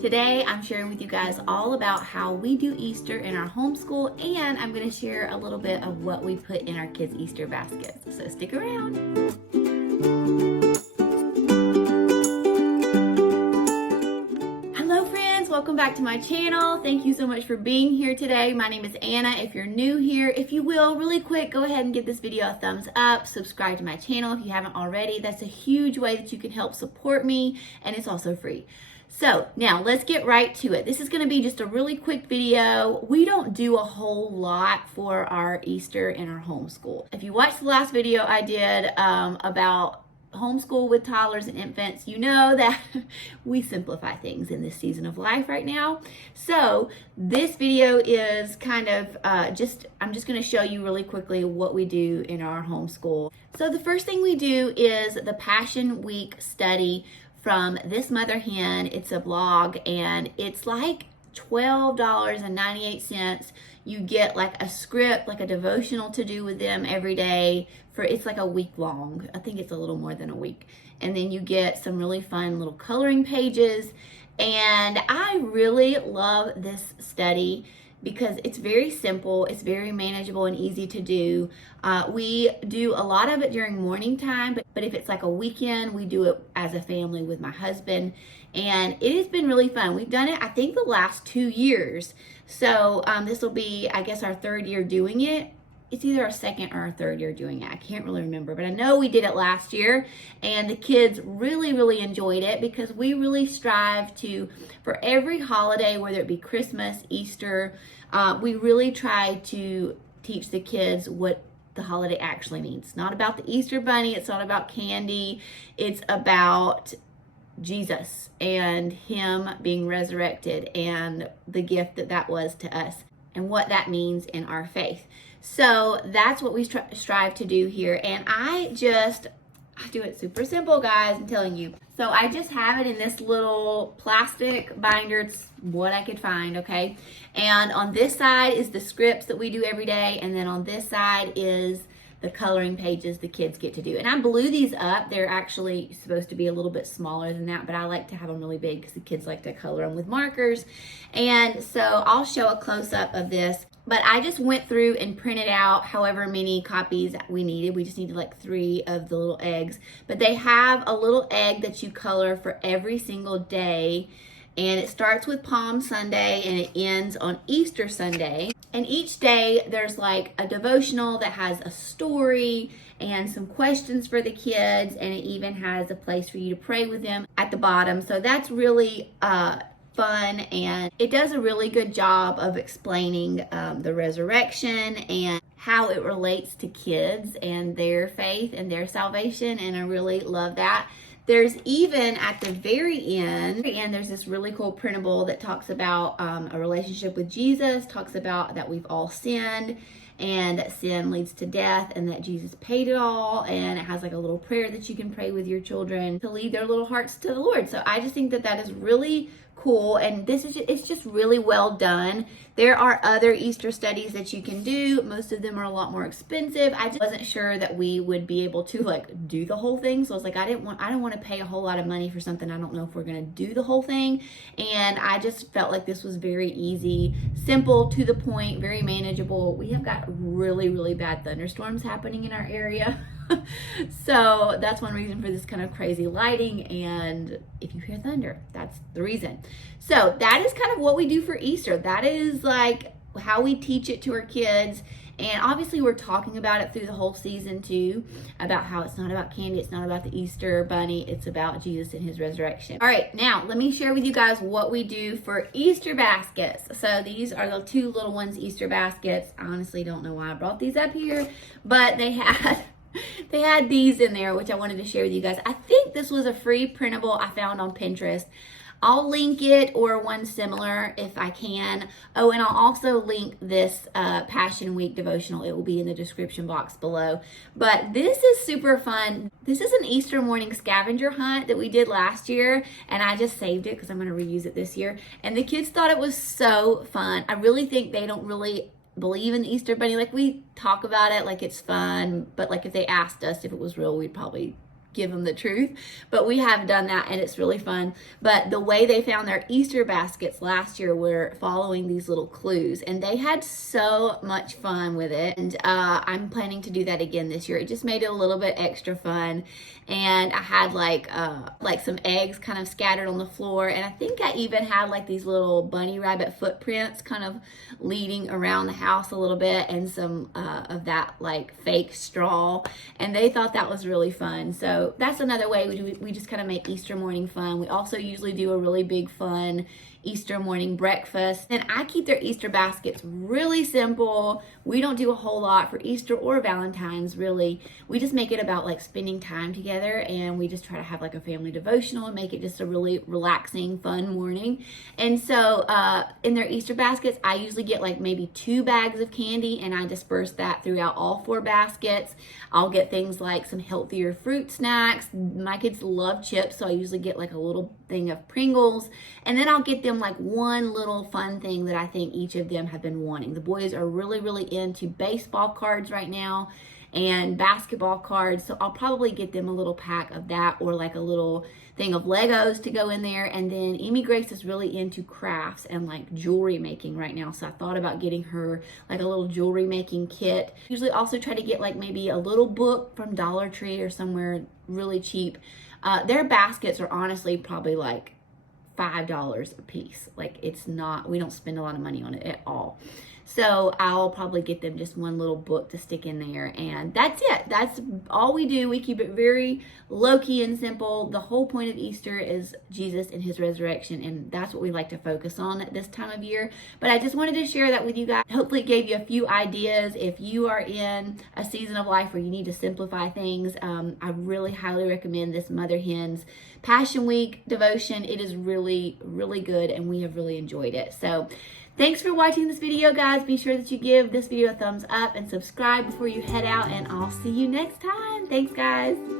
Today, I'm sharing with you guys all about how we do Easter in our homeschool, and I'm going to share a little bit of what we put in our kids' Easter baskets. So stick around. Hello friends, welcome back to my channel. Thank you so much for being here today. My name is Anna. If you're new here, if you will, really quick, go ahead and give this video a thumbs up. Subscribe to my channel if you haven't already. That's a huge way that you can help support me, and it's also free. So now let's get right to it. This is going to be just a really quick video. We don't do a whole lot for our Easter in our homeschool. If you watched the last video I did about homeschool with toddlers and infants, you know that we simplify things in this season of life right now. So this video is kind of I'm just going to show you really quickly what we do in our homeschool. So the first thing we do is the Passion Week study from This Mother Hen. It's a blog and it's like $12.98. You get like a script, like a devotional to do with them every day for, it's like a week long. I think it's a little more than a week. And then you get some really fun little coloring pages. And I really love this study because it's very simple, it's very manageable and easy to do. We do a lot of it during morning time, but if it's like a weekend, we do it as a family with my husband. And it has been really fun. We've done it, I think, the last 2 years. So this will be, I guess, our third year doing it. It's either our second or our third year doing it. I can't really remember, but I know we did it last year and the kids really enjoyed it because we really strive to, for every holiday, whether it be Christmas, Easter, we really try to teach the kids what the holiday actually means. It's not about the Easter bunny. It's not about candy. It's about Jesus and him being resurrected and the gift that was to us and what that means in our faith. So that's what we strive to do here. And I do it super simple, guys, I'm telling you. So I just have it in this little plastic binder. It's what I could find, okay? And on this side is the scripts that we do every day. And then on this side is the coloring pages the kids get to do. And I blew these up. They're actually supposed to be a little bit smaller than that, but I like to have them really big because the kids like to color them with markers. And so I'll show a close-up of this. But I just went through and printed out however many copies we needed. We just needed like 3 of the little eggs. But they have a little egg that you color for every single day. And it starts with Palm Sunday and it ends on Easter Sunday. And each day there's like a devotional that has a story and some questions for the kids. And it even has a place for you to pray with them at the bottom. So that's really fun, and it does a really good job of explaining the resurrection and how it relates to kids and their faith and their salvation, and I really love that. There's even at the very end, there's this really cool printable that talks about a relationship with Jesus, talks about that we've all sinned and that sin leads to death and that Jesus paid it all, and it has like a little prayer that you can pray with your children to lead their little hearts to the Lord. So I just think that that is really cool, and it's just really well done. There are other Easter studies that you can do. Most of them are a lot more expensive. I just wasn't sure that we would be able to like do the whole thing. So I was like, I don't want to pay a whole lot of money for something I don't know if we're going to do the whole thing. And I just felt like this was very easy, simple, to the point, very manageable. We have got really bad thunderstorms happening in our area. So that's one reason for this kind of crazy lighting, and if you hear thunder, that's the reason. So that is kind of what we do for Easter. That is like how we teach it to our kids, and obviously we're talking about it through the whole season too, about how it's not about candy, it's not about the Easter bunny, it's about Jesus and his resurrection. All right, now let me share with you guys what we do for Easter baskets. So these are the 2 little ones Easter baskets. I honestly don't know why I brought these up here, but they had these in there, which I wanted to share with you guys. I think this was a free printable I found on Pinterest. I'll link it or one similar if I can. Oh, and I'll also link this Passion Week devotional. It will be in the description box below. But this is super fun. This is an Easter morning scavenger hunt that we did last year, and I just saved it because I'm going to reuse it this year. And the kids thought it was so fun. I really think they don't really believe in the Easter bunny. Like, we talk about it like it's fun, but like if they asked us if it was real, we'd probably give them the truth, but we have done that and it's really fun. But the way they found their Easter baskets last year were following these little clues, and they had so much fun with it. And I'm planning to do that again this year. It just made it a little bit extra fun. And I had like some eggs kind of scattered on the floor, and I think I even had like these little bunny rabbit footprints kind of leading around the house a little bit, and some of that like fake straw, and they thought that was really fun. So that's another way we just kind of make Easter morning fun. We also usually do a really big fun Easter morning breakfast, and I keep their Easter baskets really simple. We don't do a whole lot for Easter or Valentine's, really. We just make it about like spending time together, and we just try to have like a family devotional and make it just a really relaxing, fun morning. And so in their Easter baskets, I usually get like maybe 2 bags of candy, and I disperse that throughout all 4 baskets. I'll get things like some healthier fruit snacks. My kids love chips, so I usually get like a little thing of Pringles, and then I'll get them like one little fun thing that I think each of them have been wanting. The boys are really into baseball cards right now and basketball cards, so I'll probably get them a little pack of that, or like a little thing of Legos to go in there. And then Amy Grace is really into crafts and like jewelry making right now, so I thought about getting her like a little jewelry making kit. Usually also try to get like maybe a little book from Dollar Tree or somewhere really cheap. Their baskets are honestly probably like $5 a piece. Like, it's not, we don't spend a lot of money on it at all. So I'll probably get them just one little book to stick in there, and that's it. That's all we do. We keep it very low-key and simple. The whole point of Easter is Jesus and his resurrection, and that's what we like to focus on at this time of year. But I just wanted to share that with you guys. Hopefully it gave you a few ideas. If you are in a season of life where you need to simplify things, I really highly recommend this Mother Hen's Passion Week devotion. It is really good, and we have really enjoyed it. So thanks for watching this video, guys. Be sure that you give this video a thumbs up and subscribe before you head out, and I'll see you next time. Thanks, guys.